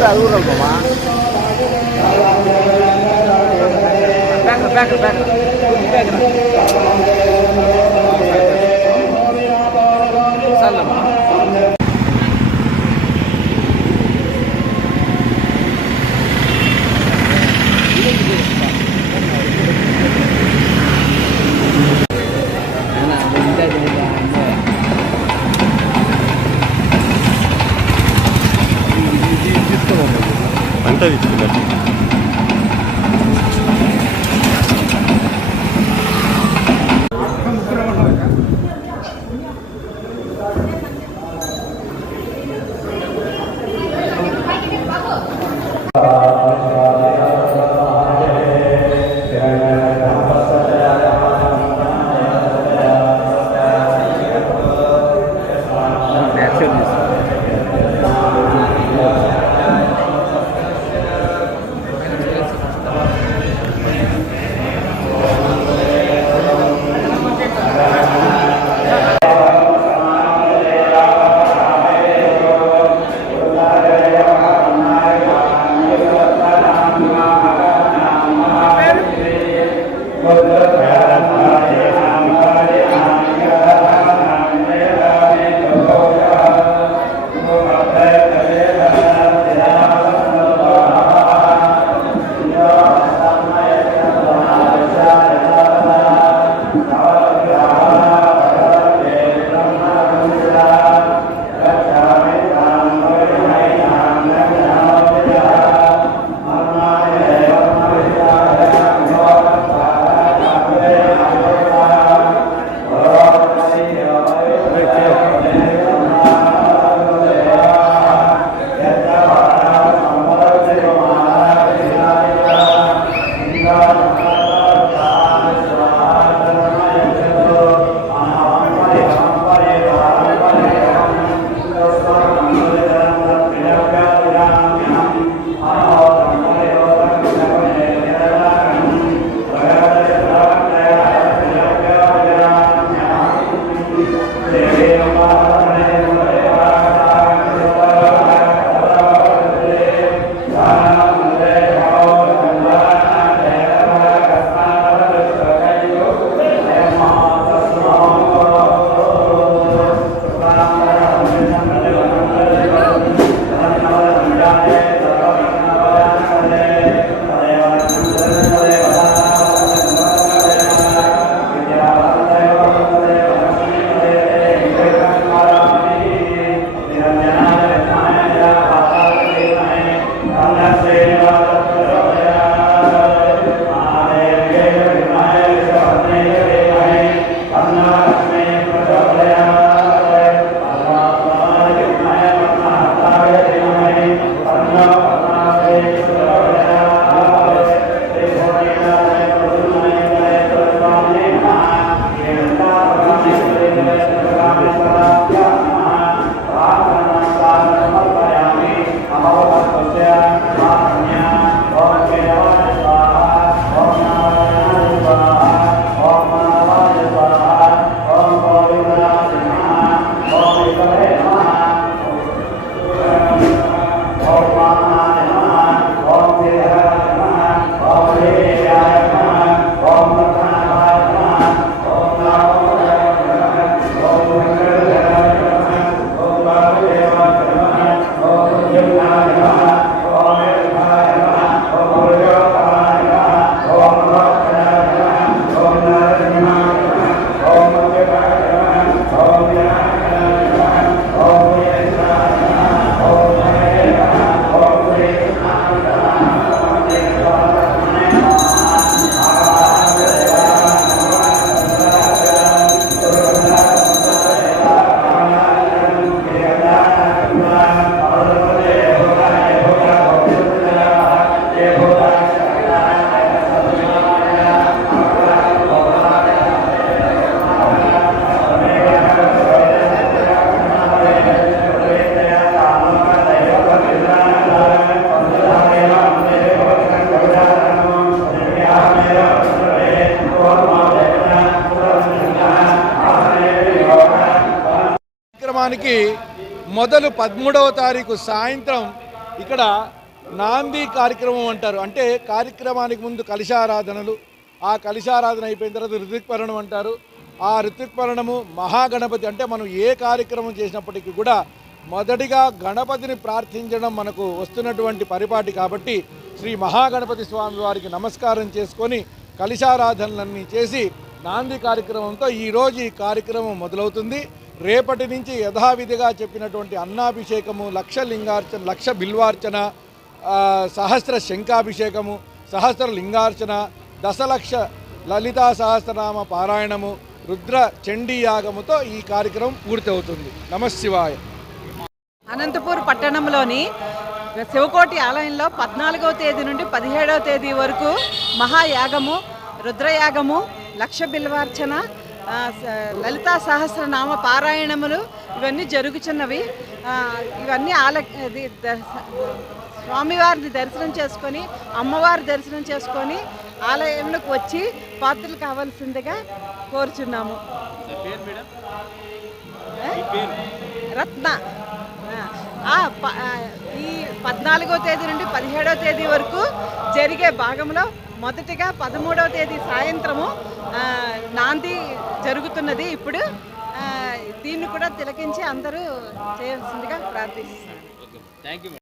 போட்டு அது ஊரில் போமா baker baker baker Uh... Deus. la కార్యక్రమానికి మొదలు పదమూడవ తారీఖు సాయంత్రం ఇక్కడ నాంది కార్యక్రమం అంటారు. అంటే కార్యక్రమానికి ముందు కలిశారాధనలు. ఆ కలిశారాధన అయిపోయిన తర్వాత ఋతుక్పరణం అంటారు. ఆ ఋతుక్పరణము మహాగణపతి అంటే మనం ఏ కార్యక్రమం చేసినప్పటికీ కూడా మొదటిగా గణపతిని ప్రార్థించడం మనకు వస్తున్నటువంటి పరిపాటి కాబట్టి శ్రీ మహాగణపతి స్వామి వారికి నమస్కారం చేసుకొని కలిశారాధనలన్నీ చేసి నాంది కార్యక్రమంతో ఈరోజు ఈ కార్యక్రమం మొదలవుతుంది. రేపటి నుంచి యథావిధిగా చెప్పినటువంటి అన్నాభిషేకము లక్ష లింగార్చన లక్ష బిల్వార్చన సహస్ర శంఖాభిషేకము సహస్ర లింగార్చన దశలక్ష లలితా సహస్రనామ పారాయణము రుద్ర చండీ యాగముతో ఈ కార్యక్రమం పూర్తవుతుంది. నమశివాయ అనంతపూర్ పట్టణంలోని శివకోటి ఆలయంలో పద్నాలుగవ తేదీ నుండి పదిహేడవ తేదీ వరకు మహాయాగము రుద్రయాగము లక్ష బిల్వార్చన లలితా సహస్రనామ పారాయణములు ఇవన్నీ జరుగుచున్నవి. ఇవన్నీ ఆల స్వామివారిని దర్శనం చేసుకొని అమ్మవారి దర్శనం చేసుకొని ఆలయంలోకి వచ్చి పాత్రలు కావాల్సిందిగా కోరుచున్నాము. రత్న. ప- ఈ పద్నాలుగో తేదీ నుండి పదిహేడో తేదీ వరకు జరిగే భాగంలో మొదటిగా పదమూడవ తేదీ సాయంత్రము నాంది జరుగుతున్నది. ఇప్పుడు దీన్ని కూడా తిలకించి అందరూ చేయాల్సిందిగా ప్రార్థిస్తున్నాను.